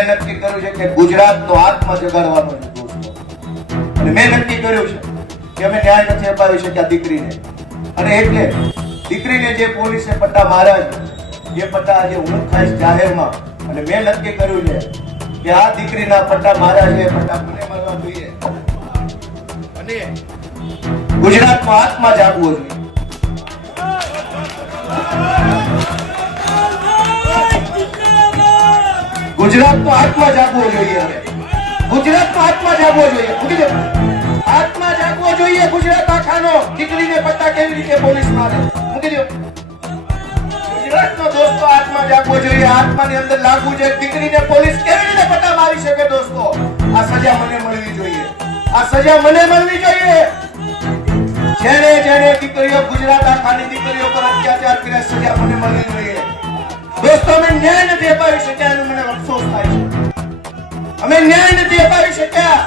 મેં નક્કી કર્યું છે કે ગુજરાતનો આત્મા જગાડવાનો છે દોસ્તો. અને મેં નક્કી કર્યું છે કે અમે ન્યાય નથી અપાવી શક્યા દીકરીને, અને એટલે દીકરીને જે પોલીસે પટ્ટા માર્યા છે એ પટ્ટા આજે હું ખાઈશ જાહેરમાં. અને મેં નક્કી કર્યું છે કે આ દીકરીના પટ્ટા માર્યા છે એ પટ્ટા મને મળવા જોઈએ, અને ગુજરાતનો આત્મા જાગવો જોઈએ. ગુજરાતનો આત્મા જાગવો જોઈએ. હવે ગુજરાતનો આત્મા જાગવો જોઈએ. મૂકી દો. આત્મા જાગવો જોઈએ ગુજરાત આખાનો. દીકરીને પટ્ટા કેવી રીતે પોલીસ મારે? મૂકી દો. ગુજરાતનો દોસ્તો આત્મા જાગવો જોઈએ. આત્માની અંદર લાગવું જોઈએ. દીકરીને પોલીસ કેવી રીતે પટ્ટા મારી શકે દોસ્તો? આ સજા મને મળવી જોઈએ. આ સજા મને મળવી જોઈએ. જેને જેને દીકરીઓ, ગુજરાત આખાની દીકરીઓ પર અત્યાચાર કર્યા, સજા મને મળવી જોઈએ. દોસ્તો, અમે ન્યાય નથી અપાવી શક્યા એનો મને અફસોસ થાય છે. અમે ન્યાય નથી અપાવી શક્યા.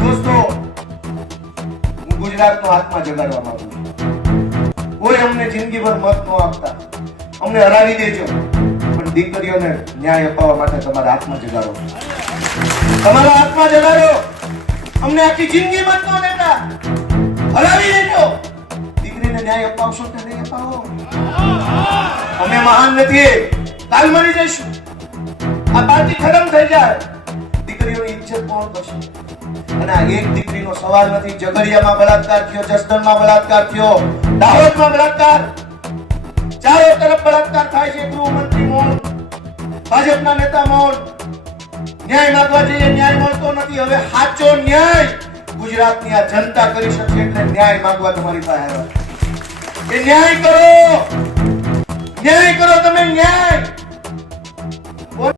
દોસ્તો, હું ગુજરાતનો આત્મા જગાડવા માંગુ છું. કોઈ અમને જિંદગીભર મત ન આપતા, અમને હરાવી દેજો, પણ દીકરીઓને ન્યાય અપાવવા માટે તમારા આત્મા જગાડો. તમારા આત્મા જગાડો. અમને આખી જિંદગી મત ન દેતા, હરાવી દેજો. દીકરીને ન્યાય અપાવશો કે નહીં અપાવો? અમે મહાન નથી, કાલ મરી જઈશું. આ પાર્ટી ખતમ થઈ જાય. દીકરીઓની ઇજ્જત કોણ કરશે? અને આ એક દીકરીનો સવાલ નથી. ઝઘડિયામાં બળાત્કાર થયો, જસદણમાં બળાત્કાર થયો, દાહોદમાં બળાત્કાર, ચારો તરફ બળાત્કાર થાય છે. ગૃહમંત્રી મૌન, ભાજપના નેતા મૌન. ન્યાય માંગવા જઈએ, ન્યાય મળતો નથી. હવે સાચો ન્યાય ગુજરાતની આ જનતા કરી શકશે, એટલે ન્યાય માંગવા તમારી પાસે આવ્યા. એ ન્યાય કરો, ન્યાય કરો તમે, ન્યાય.